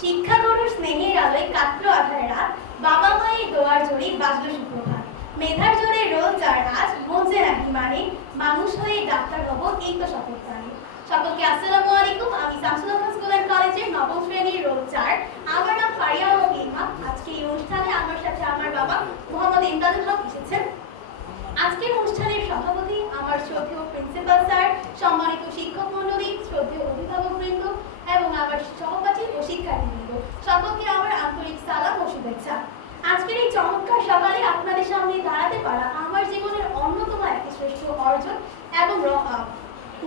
শিক্ষাগুরুর স্নেহের আলোয় কাটলো আধার রাত, বাবা মায়ের দোয়ার জোরে বাজলো সুপ্রভাত। মেধার জোরে রোল চার আজ, মঞ্চে রাখি মানে মানুষ হয়ে ডাক্তার হবো, এই তো শপথ প্রাণী। সকলকে আসসালামু আলাইকুম। আমি শামসুল হাসান স্কুল অ্যান্ড কলেজের নবম শ্রেণীর রোল ৪। আমার নাম ফারিয়া ইমা। আজকে এই অনুষ্ঠানে আমার সাথে আমার বাবা মোহাম্মদ ইমদাদুল হক এসেছেন। আজকের অনুষ্ঠানের সভাপতি আমার শ্রদ্ধেয় প্রিন্সিপাল স্যার, সম্মানিত শিক্ষক মণ্ডলী, শ্রদ্ধেয় অভিভাবকবৃন্দ এবং আমার সহপাঠী ও শিক্ষার্থীবৃন্দ, সকলকে আমার আন্তরিক সালাম ও শুভেচ্ছা। আজকের এই চমৎকার সকালে আপনাদের সামনে দাঁড়াতে পারা আমার জীবনের অন্যতম একটি শ্রেষ্ঠ অর্জন এবং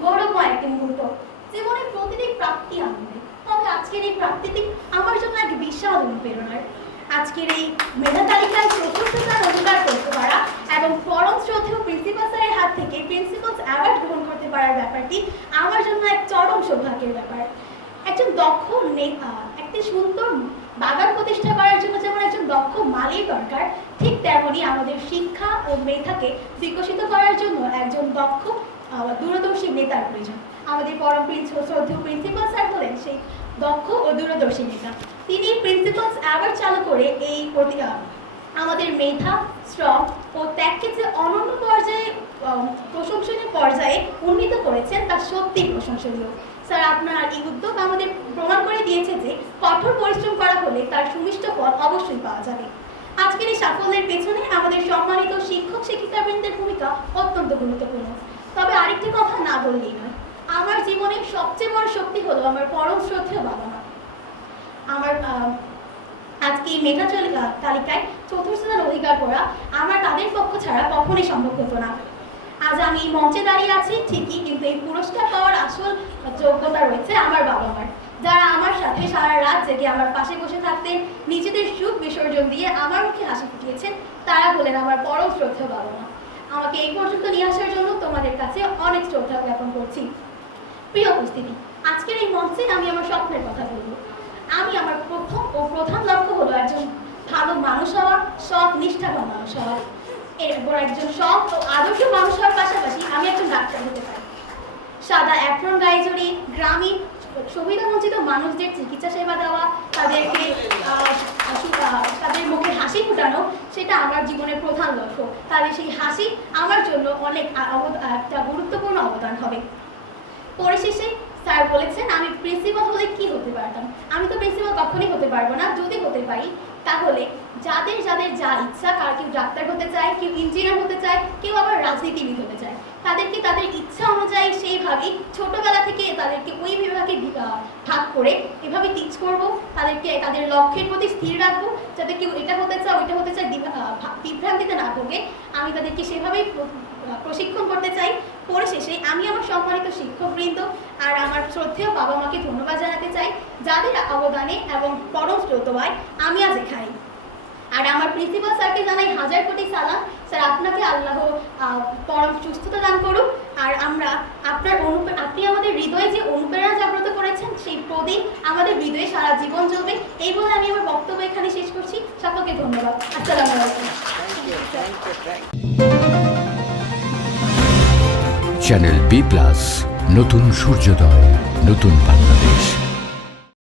গৌরবময় একটি মুহূর্ত। জীবনের প্রতিটি প্রাপ্তি আনন্দ, তবে আজকের এই প্রাপ্তিটি আমার জন্য এক বিশাল অনুপ্রেরণার। আজকের এই মেধা তালিকায় চতুর্থ স্থান অধিকার করতে পারা এবং পরম শ্রদ্ধেয় প্রিন্সিপাল স্যারের হাত থেকে প্রিন্সিপালস অ্যাওয়ার্ড গ্রহণ করতে পারার ব্যাপারটি আমার জন্য এক চরম সৌভাগ্যের ব্যাপার। একজন দক্ষ একটি সুন্দর বাগান প্রতিষ্ঠা করার জন্য যেমন একজন দক্ষ মালির দরকার, ঠিক তেমনই আমাদের শিক্ষা ও মেধাকে বিকশিত করার জন্য একজন দক্ষ দূরদর্শী নেতার প্রয়োজন। আমাদের পরম শ্রদ্ধেয় প্রিন্সিপাল স্যার হলেন সেই দক্ষ ও দূরদর্শী নেতা। তিনি প্রিন্সিপালস অ্যাওয়ার্ড চালু করে এই আমাদের মেধা, শ্রম ও ত্যাগকে যে অনন্য পর্যায়ে প্রশংসনীয় পর্যায়ে উন্নীত করেছেন তা সত্যি প্রশংসনীয়। স্যার, আপনার এই উদ্যোগ আমাদের প্রমাণ করে দিয়েছে যে কঠোর পরিশ্রম করা হলে তার সুমিষ্ট ফল অবশ্যই পাওয়া যাবে। আজকের এই সাফল্যের পেছনে আমাদের সম্মানিত শিক্ষক শিক্ষিকাবৃন্দের ভূমিকা অত্যন্ত গুরুত্বপূর্ণ। তবে আরেকটি কথা না বললেই নয়, আমার জীবনের সবচেয়ে বড় শক্তি হলো আমার পরম শ্রদ্ধেয় বাবা মা। আমার আজকে এই মেধা তালিকায় চতুর্থ স্থান অধিকার করা আমার তাদের পক্ষ ছাড়া কখনোই সম্ভব হতো না। আজ আমি এই মঞ্চে দাঁড়িয়ে আছি ঠিকই, কিন্তু এই পুরস্কার পাওয়ার আসল যোগ্যতা রয়েছে আমার বাবা মার, যারা আমার সাথে সারা রাত জেগে আমার পাশে বসে থাকতেন, নিজেদের সুখ বিসর্জন দিয়ে আমার মুখে হাসি ফুটিয়েছেন। তারা হলেন আমার পরম শ্রদ্ধেয় বাবা মা। আমাকে এই পর্যন্ত নিয়ে আসার জন্য তোমাদের কাছে অনেক শ্রদ্ধা জ্ঞাপন করছি। প্রিয় উপস্থিতি, আজকের এই মঞ্চে আমি আমার স্বপ্নের কথা বলবো। আমি আমার প্রথম ও প্রধান লক্ষ্য হলো একজন ভালো মানুষ হওয়া, সৎ নিষ্ঠাবান মানুষ হওয়া। এরপর একজন সৎ ও আদর্শ মানুষ হওয়ার পাশাপাশি আমি একজন ডাক্তার হতে পারি। সাদা অ্যাপ্রন গায়ে জড়িয়ে গ্রামীণ সুবিধা বঞ্চিত মানুষদের চিকিৎসা সেবা দেওয়া, তাদের মুখে হাসি ফুটানো, সেটা আমার জীবনের প্রধান লক্ষ্য। তাদের সেই হাসি আমার জন্য অনেক একটা গুরুত্বপূর্ণ অবদান হবে। পরিশেষে স্যার বলেছেন আমি প্রিন্সিপাল হলে কি হতে পারতাম। আমি তো প্রিন্সিপাল কখনই হতে পারবো না। যদি হতে পারি তাহলে যাদের যাদের যা ইচ্ছা, কেউ ডাক্তার হতে চায়, কেউ ইঞ্জিনিয়ার হতে চায়, কেউ আবার রাজনীতিবিদ হতে চায়, তাদেরকে তাদের ইচ্ছা অনুযায়ী সেইভাবেই ছোটবেলা থেকে তাদেরকে ওই বিভাগে ভাগ করে এভাবে টিচ করবো, তাদেরকে তাদের লক্ষ্যের প্রতি স্থির রাখবো, যাতে কেউ এটা হতে চায় ওইটা হতে চায় বিভ্রান্তিতে না ভোগে। আমি তাদেরকে সেভাবেই প্রশিক্ষণ করতে চাই। পরিশেষে আমি আমার সম্মানিত শিক্ষকবৃন্দ আর আমার শ্রদ্ধেয় বাবা মাকে ধন্যবাদ জানাতে চাই, যাদের অবদানে এবং পরম শ্রদ্ধেয় আমি আজ এখানে। আর আমার প্রিন্সিপাল স্যারকে জানাই হাজার কোটি সালাম। স্যার, আপনাকে আল্লাহ পরম সুস্থতা দান করুক। আর আপনি আমাদের হৃদয়ে যে অনুপ্রেরণা জাগ্রত করেছেন, সেই প্রদীপ আমাদের হৃদয়ে সারা জীবন জ্বলবে। এই বলে আমি আমার বক্তব্য এখানে শেষ করছি। সকলকে ধন্যবাদ। আসসালামু আলাইকুম। চ্যানেল বি+, নতুন সূর্যোদয়, নতুন বাংলাদেশ।